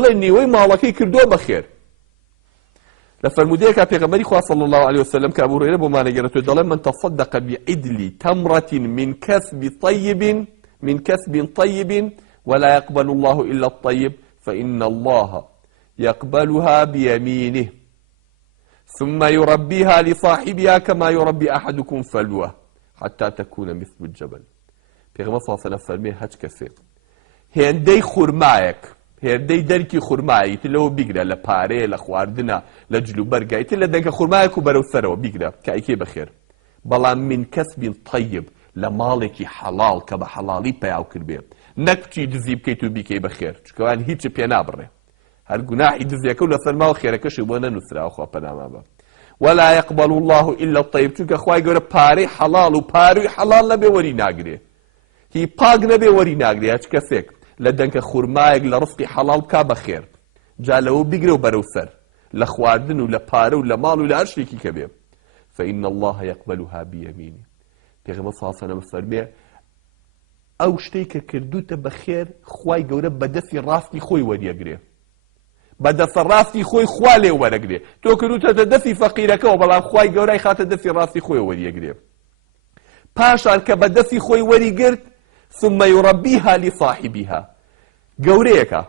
بڵێ نیوەی ماڵەکەی کردووە بەخێر. لە فەرمودەیەکە پێغەمبەری خوا صلی الله عليه وسلم کە ئەبوو هورەیرە بۆمانە گەڕێتەوە دەڵێ من تصدق بعدل تمرة من كسب طيب ولا يقبل الله إلا الطيب فإن الله يقبلها بيمينه ثم يربيها لصاحبها كما يربي أحدكم فلوه حتى تكون مثل الجبل. پێغەمبەر صلی الله عليه وسلم فەرمێ هەچ کەسێ هێندەی خورمایەک هێندەی دەرکی خورمایەتی لەوە بیگرە لە پارەیە لە خواردنە لە جلوبەرگایتی لە دەنگە خورمایەک و بەرەوسەرەوە بیگرە کە ئەیکێ بەخێر بەڵام من کەسب طیب لە ماڵێکی حەڵاڵ کە بە حەڵاڵی پەیاو کردبێ نەک بچی دزی بکەیت و بیکەی بەخێر چکەوان هیچ پێ نابڕێ هەر گوناحی دزیەکە و لەسەر ماوە خێرەکەشی بۆ نەنووسراوە خوا پەناما بە ولا يقبل الله إلا الطيب چونکە خوای گەورە پارەی حەڵاڵ و پاروی حەڵاڵ نەبێ وەری ناگرێ هی پاک نەبێ وەری ناگرێ هیچ کەسێک لە دەنگە خورمایەک لە ڕزقی حەڵاڵ بکا بەخێر جا لەوە بیگرە و بەرەوسەر لە خواردن و لە پارە و لە ماڵ و لە هەر شتێکی کە بێ فإن الله يقبلها بيمينه. پێغەمبەر صلی الله عليه وسلم فەرمێ ئەو شتەی کە کردوتە بەخێر خوای گەورە بەدەستی ڕاستی خۆی وەریەگرێ بەدەستە ڕاستی خۆی خوا لێ وەرەگرێ تۆ کردوتەتە دەستی فەقیرەکەەوە بەڵام خوای گەورەی خاتە دەستی ڕاستی خۆی وەریەگرێ پاشان کە بەدەستی خۆی وەریگرت ثم يربيها لصاحبها گەورەیەکە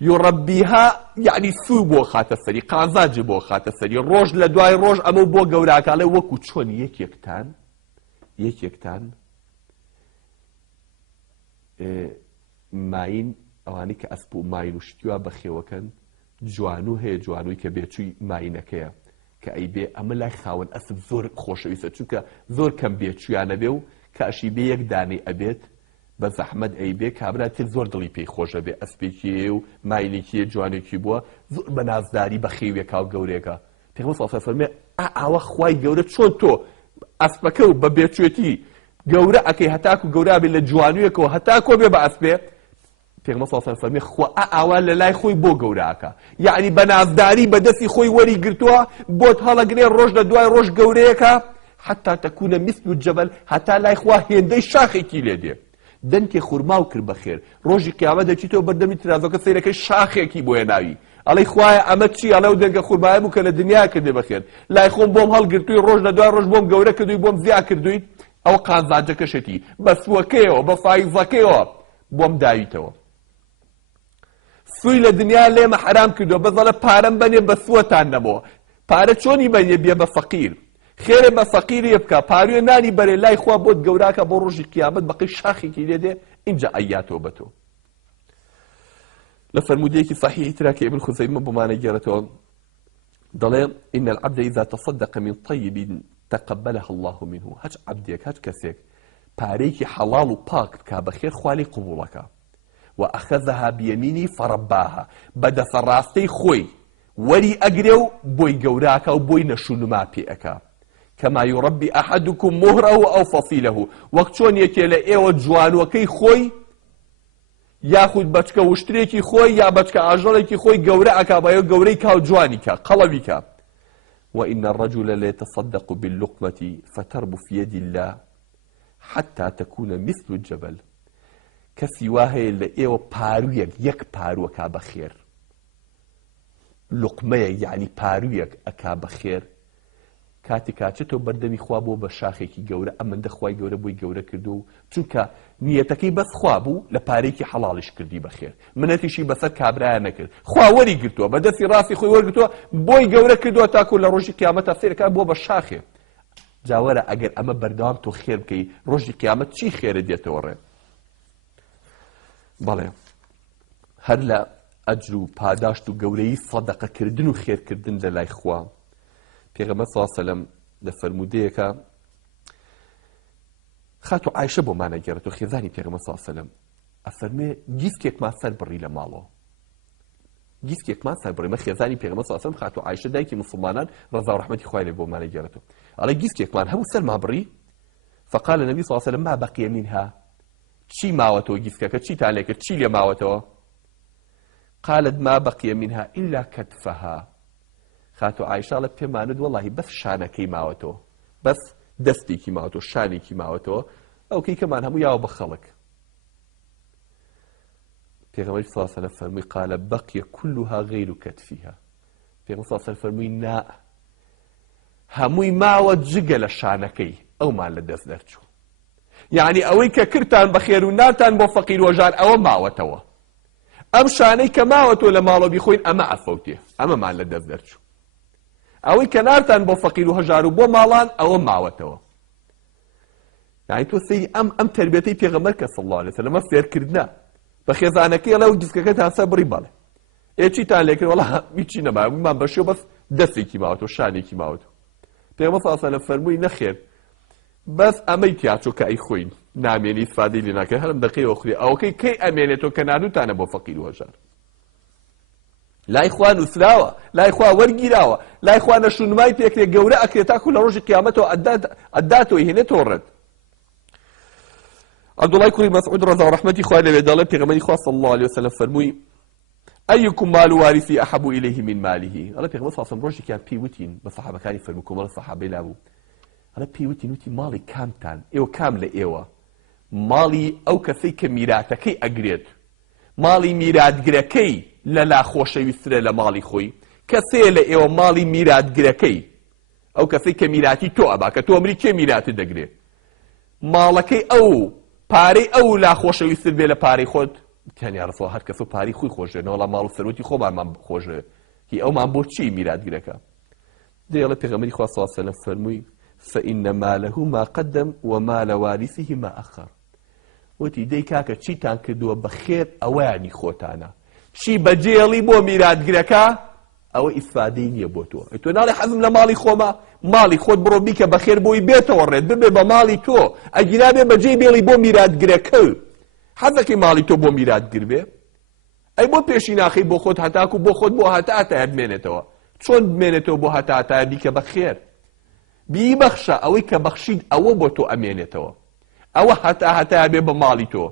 يربيها يعني سوو بۆ خاتە سەری قازاجی بۆ خاتە سەری ڕۆژ لە دوای ڕۆژ ئەمە بۆ گەوراکەڵێ وەکو چۆن یەکێکتان ماین ئەوانی کە ئەسپ و ماین و شتیوا بەخێوەکەن جوانو هەیە جوانووی کە بێچووی ماینەکەیە کە ئەی بێ ئەمە لای خاوەن ئەسپ زۆر خۆشەویستە چونکە زۆر کەم بێچویانە بێ و کاشی بێ یەک دانەی ئەبێت بە زەحمەت ئەی بێ کابراتر زۆر دڵی پێی خۆشە بێ ئەسپێکیە و ماینێکیە جوانێکی بووە زۆر بە نازداری بە خێوێکا و گەورێکە پێغەمبەر صلی الله علیه و فەرمێ ئاوە خوای گەورە چۆن تۆ ئەسپەکە و بە بێچوێتی گەورە ئەکەی هەتاکو گەورە بێ لە جوانوویەکەوە هەتاکۆ بێ بە ئەسپێ پێغەمبەر صلی الله علیه و فەرمێ خوا ئاوا لە لای خۆی بۆ گەوراکە یعنی بە نازداری بە دەستی خۆی وەری گرتووە بۆت هەڵەگرێ ڕۆژ لە دوای ڕۆژ گەورەیەکە حتى تكون مثل الجبل حتى لا إخوة هندي شاخێکی لێ دێ دەنکێ خورما و کرد بەخێر ڕۆژی قیامەت دەچیتەوە بەردەمی ترازەکە سەیرەکەی شاخێکی بۆیە ناوی ئەڵێی خوایە ئەمە چی ئەڵێ و دەنگە خورمایە بوو کە لە دنیا کردێ بەخێر لای خۆم بۆم هەڵگرتووی ڕۆژ لە دوای ڕۆژ بۆم گەورە کردووی بۆم زیا کردووی ئەو قازاجەکەشێتی بە سووەکەیەوە بە فایزەکەیەوە بۆم داویتەوە سووی لە دنیا لێمە حرام کردووە بەزەڵە پارەم بەنێ بە سووەتان نەبەوە پارە چۆنی بەنێ بێ بە فەقیر خێرە بە فەقیری بکە پاروێ نانی بەرێ لای خوا بۆت گەوراکە بۆ ڕۆژی قیامەت بەقی شاخێکی لێ دێ اینجا ئەیاتەوە بە تۆ لە فەرمودەیەکی صحیحی ترا کە ئیبن خوزەیمە بۆمانە گێڕێتەوە دەڵێ إن العبد إذا تصدق من طيب تقبلها الله منه هەچ عەبدێک هەچ کەسێک پارەیەکی حەڵاڵ و پاک بکا بەخێر خوا لێی قبوڵەکە وأخذها بيمينه فرباها بەدەسە ڕاستەی خۆی وەری ئەگرێ و بۆی گەوراکە و بۆی نەشونما پێ ئەکا كما يربي أحدكم مهره أو فصيله وەک چۆن یەکێ لە ئێوە جوانوەکەی خۆی یاخود بەچکە وشترێکی خۆی یا بەچکە ئاژەڵێکی خۆی گەورە ئەکا بە گەورەی کا و جوانی کا قەڵەوی کا وإن الرجل ليتصدق باللقمة فتربو في يد الله حتى تكون مثل الجبل کەسی وا هەیە لە ئێوە پارویەک یەک پاروەکا بەخێر لقمەیە یعنی پارویەک ئەکا بەخێر کاتی کاچێتەوە بەردەمی خوا بۆ بە شاخێکی گەورە ئەمەندە خوای گەورە بۆی گەورە کردو و چونکە نیەتەکەی بەس خوا بوو لە پارەیەکی حەڵاڵیش کردی بەخێر منەتیشی بەسەر کابرایە نەکرد خوا وەری گرتووە بە دەستی ڕاستی خۆی وەرگرتووە بۆی گەورە کردووە تاکو لە ڕۆژی قیامەتە سێرەکە بۆ بە شاخێ جاوەرە ئەگەر ئەمە بەردەوام تۆ خێر بکەی ڕۆژی قیامەت چی خێرە دێتەوە ڕێ بەڵێ هەر لە ئەجر و پاداشت و گەورەی سەدەقەکردن و خێرکردن لە لای خوا پێغەمبەر صلی الله علیه و سەلەم لە فەرمودەیەکە خاتو عایشە بۆمانە گێڕێتەوە خێزانی پێغەمبەر صلی الله علیه و سەلەم ئەفەرمێ گیسکێکمان سەر بڕی لە ماڵەوە گیسکێکمان سەر بڕی مە خێزانی پێغەمبەر صلی الله علیه و سەلەم خاتو عایشە دایکی مسلمانان ڕەزا و ڕەحمەتی خوای لێ بۆمانە گێڕێتەوە ئەڵێ گیسکێکمان هەبوو سەرمان بڕی فقال النبي صلی الله علیه و سەلەم ما بقي منها چی ماوەتەوە گیسکەکە چیتان لێ کرد چی لێ ماوەتەوە قالت ما بقي منها إلا كتفها خاتو عائشة لە پێمانت وەڵاهی بەس شانەکەی ماوەتەوە بەس دەستێکی ماوەتەوە شانێکی ماوەتەوە ئەو کەی کەمان هەموو یاوە بە خەڵک پیغمبر صلی الله علیه و فرمی قال بقي كلها غير كتفها پیغمبر صلی الله علیه و فرمی نا هموی ماوە جگە لە شانەکەی ئەومان لە دەست دەرچوو یعنی ئەوەی کە کردتان بەخێر و نارتان بۆ فەقیر وەژار ئەوە ماوەتەوە ئەم شانەی کە ماوەتەوە لە ماڵەوە بیخۆین ئەمە ئەفەوتێ ئەمەمان لە دەست دەرچوو ئەوەی کە نارتان بۆ فەقیر و هەژار و بۆ ماڵان ئەوە ماوەتەوە یعنی تۆ سەیری ئەم تەربیەتەی پێغەمبەر کە صلی الله علیه و سلم فێرکردنە بە خێزانەکەی ئەڵێ و دیسکەکەتان سەر بڕی بەڵێ چیتان لێ کرد وەڵا هیچی نەما من بەشێ بەس دەستێکی ماوەتەوە شانێکی ماوەتەوە پێغەمبەر صلی الله علیه و سلم فەرمووی نەخێر بەس ئەمەی تیاچۆ کە ئەیخۆین نامێنی ئیسفادەی لێ ناکەن هەرم دەقەیەوە خوێ ئەوەکەی کەی ئەمێنێتەوە کە نانوتانە بۆ فەقیر و هەژار لای خوا نووسراوە لای خوا وەرگیراوە لای خوا نەشونمای پێکرێ گەورە ئەکرێت تاکو لە ڕۆژی قیامەتەوە ئەداتەوە هێنێتەوە ڕێت عەبدوڵای کوڕی مەسعود ڕەضا و ڕەحمەتی خوا لەوێ دەڵێ پێغەمبەری خوا صلی الله علیه و سلم فەرمووی ئەیکم مال وارثی ئەحەبو ئیلەیه من مالیه ئەڵێ پێغەمبەر صلی الله علیه و سلم ڕۆژێکیان پێی وتین بە سەحابەکانی فەرموو کۆمەڵە سەحابەی لابوو ئەڵێ پێی وتی ماڵی کامتان ئێوە کام لە ئێوە ماڵی ئەو کەسەی کە میراتەکەی ئەگرێت ماڵی میراتگرەکەی لەلا خۆشەویسترە لە ماڵی خۆی کەسەیە لە ئێوە ماڵی میراتگرەکەی ئەو کەسەی کە میراتی تۆ ئەبا کە تۆ ئەمری کێ میراتت دەگرێت ماڵەکەی ئەو پارەی ئەو لا خۆشەویستر بێ لە پارەی خۆت تیانیا ڕسوڵ هەر کەس و پارەی خۆی خۆشێنەوە لە ماڵ و سەرۆتی خۆمانمان خۆشێ هی ئەومان بۆ چی میراتگرەکە دەیڵێ پێغەمبەری خوا صلی الله علیه و سلم فەرمووی فإن ماله ما قدم ومال وارثه ما أخر وتی دەی کاکە چیتان کردووە بەخێر ئەوەیانی خۆتانە چی بەجێڵی بۆ میراتگرەکە ئەوە ئیسفادەی نییە بۆ تۆ تۆ ناڵێ حەزم لە ماڵی خۆمە ماڵی خۆت بڕۆ بیکە بەخێر بۆی بێتەوە ڕێت ببێ بە ماڵی تۆ ئەگیرا بێ بەجێ بێڵی بۆ میراتگرەکە حەزەکەی ماڵی تۆ بۆ میراتگر بێ ئەی بۆ پێشی ناخەی بۆ خۆت هەتاکو بۆ خۆت بۆ هەتاتایە بمێنێتەوە چۆن بمێنێتەوە بۆ هەتاتایە بیکە بەخێر بیبەخشە ئەوەی کە بەخشید ئەوە بۆ تۆ ئەمێنێتەوە ئەوە هەتایە بێ بە ماڵی تۆ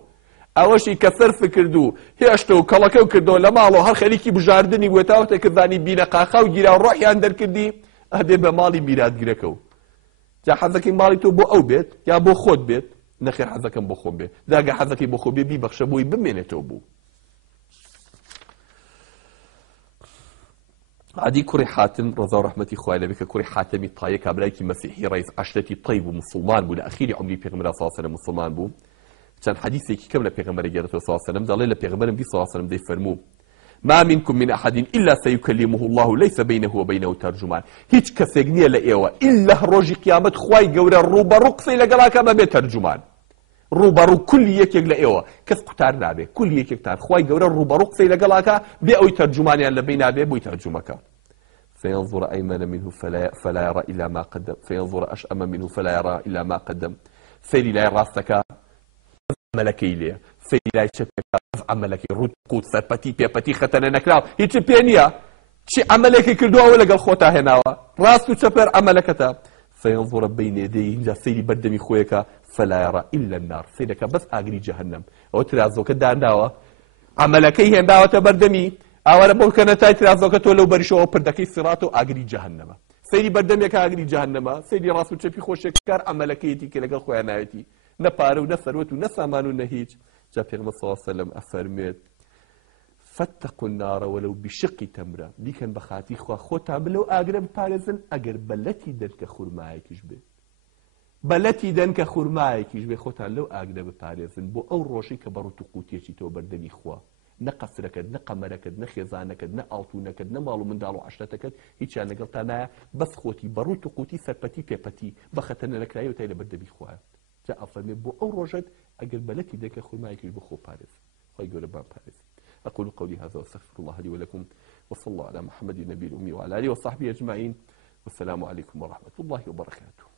ئەوەشی کە سەرف کرد و هێشتە و کەڵەکە و کردەوە لە ماڵەوە هەر خەریکی بژاردننی وێتاوتە کردانی بینە قاخا و گیرا و ڕۆحیان دەرکردی ئەدێ بە ماڵی میراتگرەکە و جا حەزەکەی ماڵی تۆ بۆ ئەو بێت یا بۆ خۆت بێت نەخێر حەزەکەم بۆ خۆم بێ داگە حەزەکەی بۆ خۆ بێ بیبەخشە بۆی بمێنێتەوە بوو عدي كوري حاتم رضا رحمتي خواه لبك كوري حاتمي طاية كابلايكي مسيحي رئيس عشرتي طيب ومسلمان بو لأخير عمري بيغمبر صلى الله عليه وسلم مسلمان بو كان حديثي كي كم لبيغمبر جارته صلى الله عليه وسلم دالي لبيغمبر بي صلى الله عليه وسلم دي فرمو ما منكم من أحد إلا سيكلمه الله ليس بينه وبينه ترجمان هيج كسيغنية لإيوة إلا روجي قيامت خواي قورا روبا رقصي لقلاك ما بي ترجمان روبارو كل يك لإيوة كس قطار نابي كل يك تار خواي قورا روبارو قصي لقلاكا بأوي ترجماني اللي بين نابي بوي ترجمك فينظر أيمن منه فلا يرى إلا ما قدم فينظر أشأم منه فلا يرى إلا ما قدم سيري لا راسك ملكي ليه سيري لا يشتك عملك رود قوت سربتي بيبتي ختنا نكراو هيك بينيا شي عملك كردوا ولا قال خوتا هنا راسك تشبر عملك فينظر بين يديه جا سيري بردمي خويك فلا يرى إلا النار سيدك بس أجري جهنم أو ترازوك دانداوا عملكي هنداوا تبردمي أولا بولكنا تاي ترازوك تولو بريشو بردكي صراطو أجري جهنم سيدي بردمي كأجري جهنم سيدي راسو تشبي خوشك كار عملكيتي كلا خوانايتي نبارو نثروتو نسامانو نهيج جاء في صلى الله عليه وسلم أفرميت فاتقوا النار ولو بشق تمرة دي كان بخاتي خوتا بلو أقرب بارزن أقر بلتي دنك خورمايكش به بلتي دنك خورمايكش به خوتا لو أقرب بارزن بو أو روشي كبرو تقوتيشي تو بردمي خوا نقصركد نقمركد نخزانكد نقالتونكد نمالو من دالو عشرتكد هيتش أنا قلتنا بس خوتي برو تقوتي سربتي بيبتي بختنا لك رايو تايلا بردمي خوا جاء أفرمي بو أو روشت أقر بلتي دنك خورمايكش بخو بارز خواهي قول بان بارز أقول قولي هذا واستغفر الله لي ولكم وصلى الله على محمد النبي الأمي وعلى آله وصحبه أجمعين والسلام عليكم ورحمة الله وبركاته.